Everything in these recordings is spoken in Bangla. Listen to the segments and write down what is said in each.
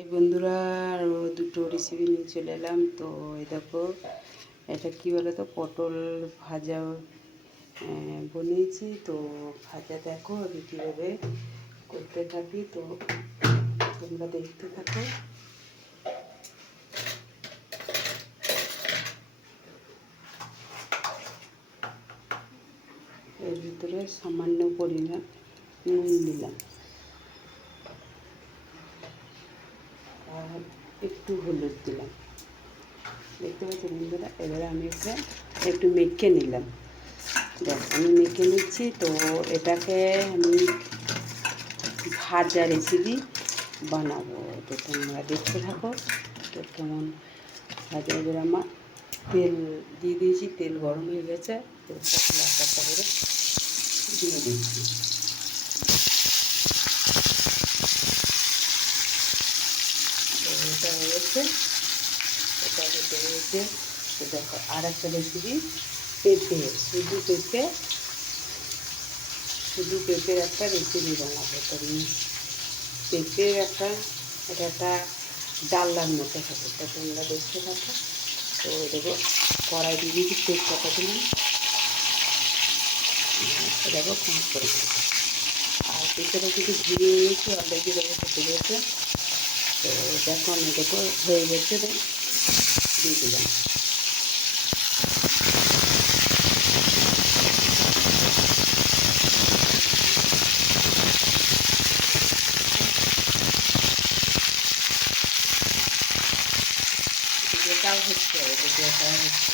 এই বন্ধুরা আরও দুটো রেসিপি নিয়ে চলে এলাম। তো এই দেখো, এটা কী বলে তো, পটল ভাজা বানিয়েছি। তো ভাজা দেখো আমি কীভাবে করতে থাকি, তো তোমরা দেখতে থাকো। এর ভিতরে সামান্য পরিমাণ নুন দিলাম আর একটু হলুদ দিলাম। দেখতে পাচ্ছি বন্ধুরা, এবারে আমি একটু মেখে নিলাম। দেখ, আমি মেখে নিচ্ছি। তো এটাকে আমি ভাজা রেসিপি বানাবো, তো তোমরা দেখতে থাকো। তো কেমন ভাজা, এবার আমার তেল দিয়ে দিয়েছি, তেল গরম হয়ে গেছে। তো পটলা একটা করে দিয়ে দিচ্ছি। তো এটা হয়েছে, এটা হতে হয়েছে। তো দেখো, আর একটা রেসিপি, পেঁপে, শুধু পেঁপের একটা রেসিপি বানাবো। তো পেঁপের এটা একটা ডালনার মতো হবে, তো তোমরা দেখতে থাকো। তো দেখো, কড়াই দিয়ে দিয়েছি, তেজপাতা দিলাম, দেখো ফাঁক করে দিলাম। আর পেঁপেটা কিন্তু ঘুরিয়ে নিয়েছি অলরেডি, দেখো ফুটে গেছে। তো দেখো, আমি দেখো হয়ে গেছে, দিয়ে দিলাম। এটাও হচ্ছে, এটাও হচ্ছে।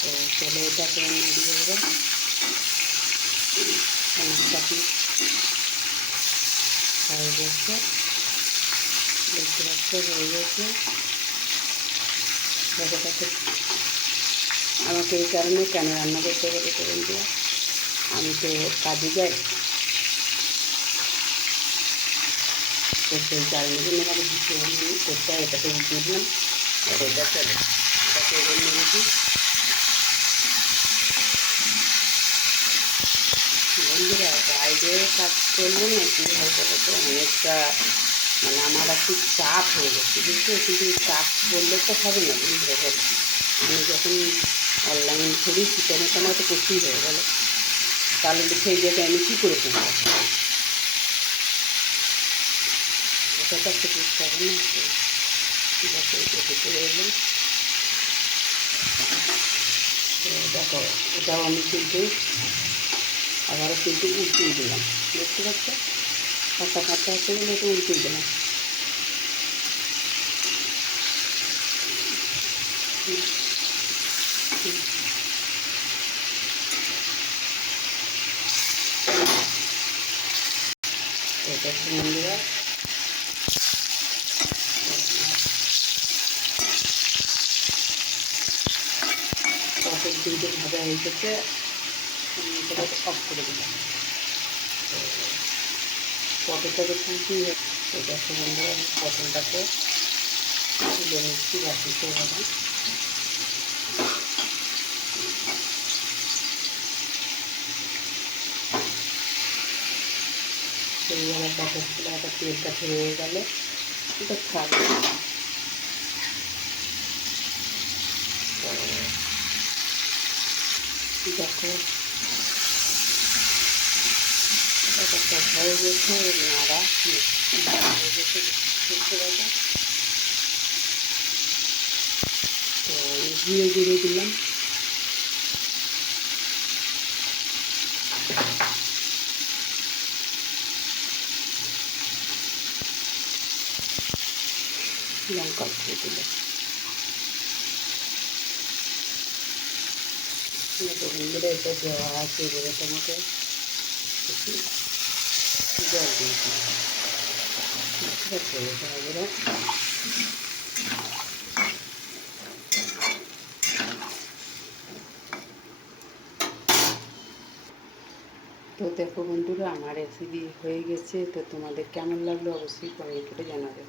তো চলো, এটাকে নাড়িয়ে দেবো। অনেকটা হয়ে গেছে, দেখতে পাচ্ছি হয়ে গেছে। ব্যাপারটাকে আমাকে এই কারণে কেন রান্না করতে বলে করুন যে আমি তো কাজে যাই, তো সেই কারণে জন্য আমাকে কিছু করতে হয়। এটাকে উঠিয়ে দিলাম, আর এটা চলে, এটাকে এবার নিয়ে দিই। বন্ধুরা, বাইরে কাজ করলে না কী হয় বলো তো, অনেকটা মানে আমার একটু চাপ হয়ে গেছে, বুঝতে। কিন্তু চাপ বললে তো হবে না বন্ধুরা, বলো। আমি যখন অনলাইন করি, সেখানে তো আমার তো করতেই হয়ে গেলো, তাহলে সেই জায়গায় আমি কী করে করবো? এটা তো একটা বুঝতে হবে না। তো ঠিক আছে, এটা ভিতরে এলাম। তো দেখো, এটাও আমি কিন্তু আবারও কিন্তু উল্টিয়ে দিলাম, দেখতে পাচ্ছ, কাঁচা কাঁচা হচ্ছে বলে এটা উল্টিয়ে দিলাম। এটা বন্ধুরা, পটল কিন্তু ভাজা হয়ে গেছে, সেটাকে অফ করে দিলাম। তো পটলটাকে ফুটিয়ে, তো দেখো বন্ধুরা, পটলটাকে তুলে নিচ্ছি বাটিতে হবে। সেইভাবে পটলগুলো একটা তেলটা হয়ে গেলে এটা খাবে। তো দেখো, এটা হয়ে গেছে, নাড়া হয়ে গেছে, দেখতে পাবে। তো জিরে গুঁড়ো দিলাম, লঙ্কা গুঁড়ো দিলাম। বন্ধুরা, এটা দেওয়া আছে, এবারে তোমাকে একটু জল দিয়ে দিলাম। সেটা করে দিতে হবে এবার। তো দেখো বন্ধুরা, আমার রেসিপি হয়ে গেছে। তো তোমাদের কেমন লাগলো অবশ্যই কমেন্ট করে জানাবে।